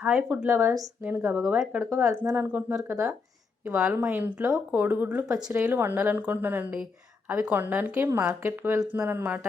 Hi food lovers, నేను గబగబా ఎక్కడికో వెళ్తున్నాను అనుకుంటున్నారు కదా. ఇవాళ మా ఇంట్లో కోడిగుడ్లు పచ్చి రొయ్యలు వండాలనుకుంటున్నానండి. అవి కొనడానికి మార్కెట్కి వెళ్తున్నాను అనమాట.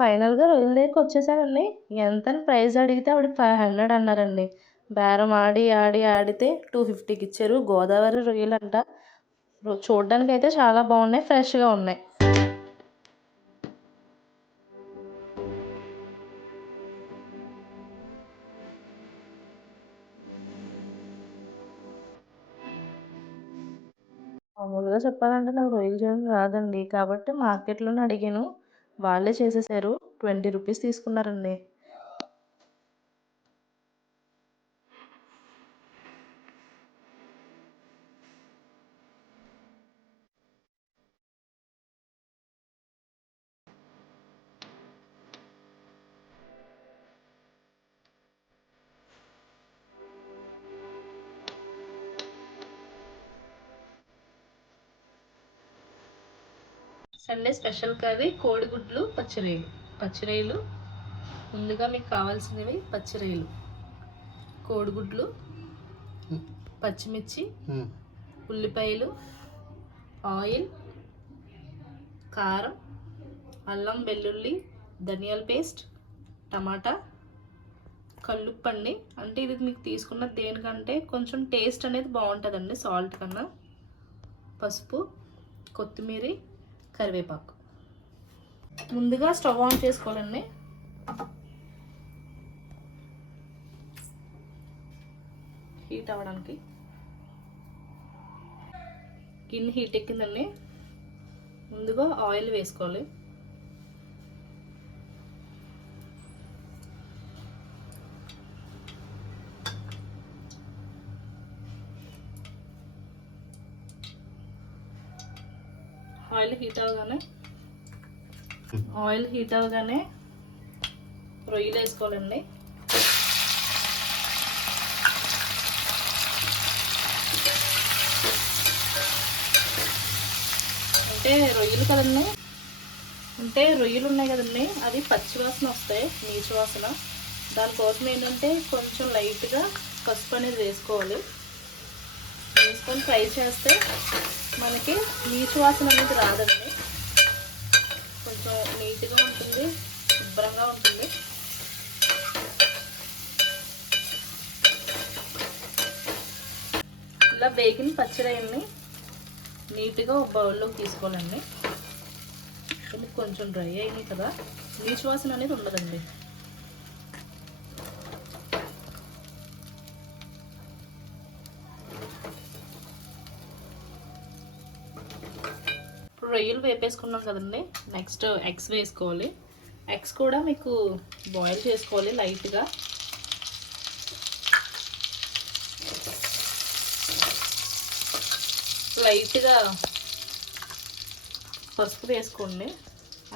ఫైనల్గా రొయ్యల దగ్గరికి వచ్చేసానండి. ఎంత ప్రైస్ అడిగితే ఆవిడ 500 అన్నారండి. బేరం ఆడితే 250కి ఇచ్చారు. గోదావరి రొయ్యలు అంట. చూడడానికి అయితే చాలా బాగున్నాయి, ఫ్రెష్గా ఉన్నాయి. మామూలుగా చెప్పాలంటే నాకు రొయ్యలు చేయడం రాదండి. కాబట్టి మార్కెట్లోనే అడిగాను, వాళ్ళే చేసేసారు. 20 రూపీస్ తీసుకున్నారండి. సండే స్పెషల్ కర్రీ కోడిగుడ్లు పచ్చిరొయ్యలు. ముందుగా మీకు కావాల్సినవి పచ్చిరొయ్యలు, కోడిగుడ్లు, పచ్చిమిర్చి, ఉల్లిపాయలు, ఆయిల్, కారం, అల్లం వెల్లుల్లి, ధనియాల పేస్ట్, టమాటా, కల్లుప్పండి. అంటే ఇది మీకు తీసుకున్న దేనికంటే కొంచెం టేస్ట్ అనేది బాగుంటుందండి సాల్ట్ కన్నా. పసుపు, కొత్తిమీర, కరివేపాకు. ముందుగా స్టవ్ ఆన్ చేసుకోవాలండి. హీట్ అవ్వడానికి గిన్నె హీట్ ఎక్కిందండి. ముందుగా ఆయిల్ వేసుకోవాలి. ఆయిల్ హీట్ అవగానే రొయ్యలు వేసుకోవాలండి. రొయ్యలు ఉన్నాయి కదండి, అది పచ్చివాసన వస్తాయి, నీచు వాసన. దానికోసం ఏంటంటే కొంచెం లైట్గా పసుపు అనేది వేసుకోవాలి. వేసుకొని ఫ్రై చేస్తే మనకి నీచు వాసన అనేది రాదండి. కొంచెం నీట్గా ఉంటుంది, శుభ్రంగా ఉంటుంది. ఇలా వేగిన పచ్చిరొయ్యల్ని నీట్గా ఒక బౌల్లోకి తీసుకోవాలండి. కొంచెం డ్రై అయినాయి కదా, నీచు వాసన అనేది ఉండదండి. ఇప్పుడు రొయ్యలు వేపేసుకున్నాం కదండి, నెక్స్ట్ ఎగ్స్ వేసుకోవాలి. ఎగ్స్ కూడా మీకు బాయిల్ చేసుకోవాలి లైట్గా. పసుపు వేసుకోండి.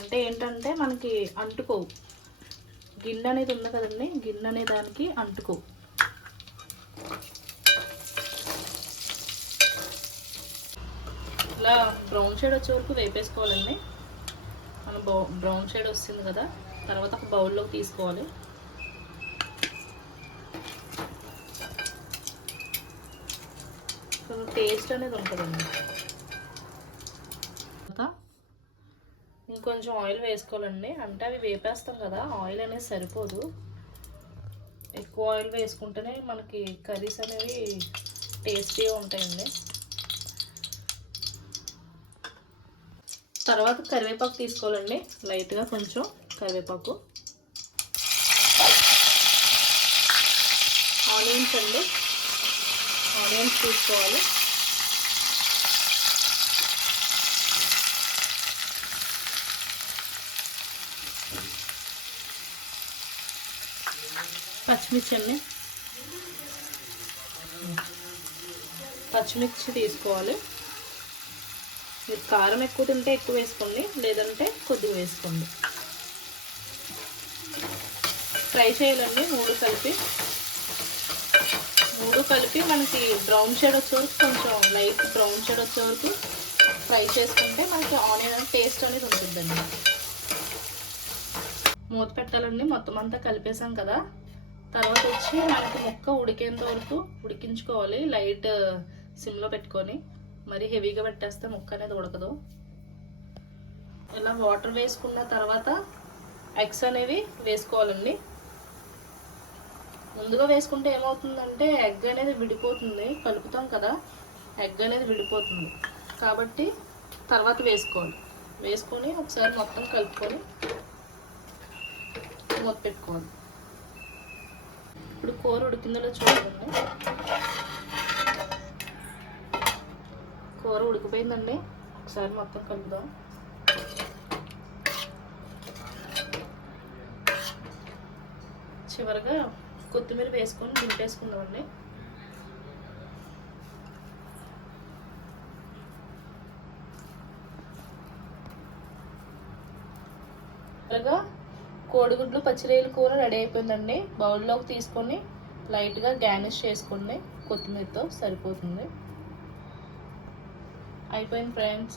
అంటే ఏంటంటే మనకి అంటుకోవు. గిన్నె అనేది ఉంది కదండి, గిన్నె అనే దానికి అంటుకోవు. ఇలా బ్రౌన్ షేడ్ వచ్చే వరకు వేపేసుకోవాలండి. మనం బ్రౌన్ షేడ్ వస్తుంది కదా, తర్వాత ఒక బౌల్లోకి తీసుకోవాలి. టేస్ట్ అనేది ఉంటుందండి. ఇంకొంచెం ఆయిల్ వేసుకోవాలండి, అంటే అవి వేపేస్తాం కదా, ఆయిల్ అనేది సరిపోదు. ఎక్కువ ఆయిల్ వేసుకుంటేనే మనకి కర్రీస్ అనేవి టేస్టీగా ఉంటాయండి. తర్వాత కరివేపాకు తీసుకోవాలండి, లైట్గా కొంచెం కరివేపాకు. ఆనియన్స్ అండి, ఆనియన్స్ తీసుకోవాలి. పచ్చిమిర్చి అండి, పచ్చిమిర్చి తీసుకోవాలి. మీరు కారం ఎక్కువ తింటే ఎక్కువ వేసుకోండి, లేదంటే కొద్దిగా వేసుకోండి. ఫ్రై చేయాలండి మూడు కలిపి మనకి బ్రౌన్ షేడ్ వచ్చే వరకు, కొంచెం లైట్ బ్రౌన్ షేడ్ వచ్చే వరకు ఫ్రై చేసుకుంటే మనకి ఆనియన్ టేస్ట్ అనేది ఉంటుందండి. మూత పెట్టాలండి, మొత్తం అంతా కలిపేసాం కదా. తర్వాత వచ్చి మనకి ముక్క ఉడికేంత వరకు ఉడికించుకోవాలి, లైట్ సిమ్లో పెట్టుకొని. మరి హెవీగా పెట్టేస్తే ముక్క అనేది ఉడకదు. ఇలా వాటర్ వేసుకున్న తర్వాత ఎగ్స్ అనేవి వేసుకోవాలండి. ముందుగా వేసుకుంటే ఏమవుతుందంటే ఎగ్ అనేది విడిపోతుంది, కలుపుతాం కదా, ఎగ్ అనేది విడిపోతుంది. కాబట్టి తర్వాత వేసుకోవాలి. వేసుకొని ఒకసారి మొత్తం కలుపుకొని మూత పెట్టుకోవాలి. ఇప్పుడు కూర ఉడికిందో చూడండి. కూర ఉడికిపోయిందండి, ఒకసారి మొత్తం కలుపుదాం. చివరిగా కొత్తిమీర వేసుకొని దింపేసుకుందామండి. చివరిగా కోడిగుడ్లు పచ్చిరొయ్యల కూర రెడీ అయిపోయిందండి. బౌల్లోకి తీసుకొని లైట్గా గార్నిష్ చేసుకోండి, కొత్తిమీరతో సరిపోతుంది. అయిపోయింది ఫ్రెండ్స్.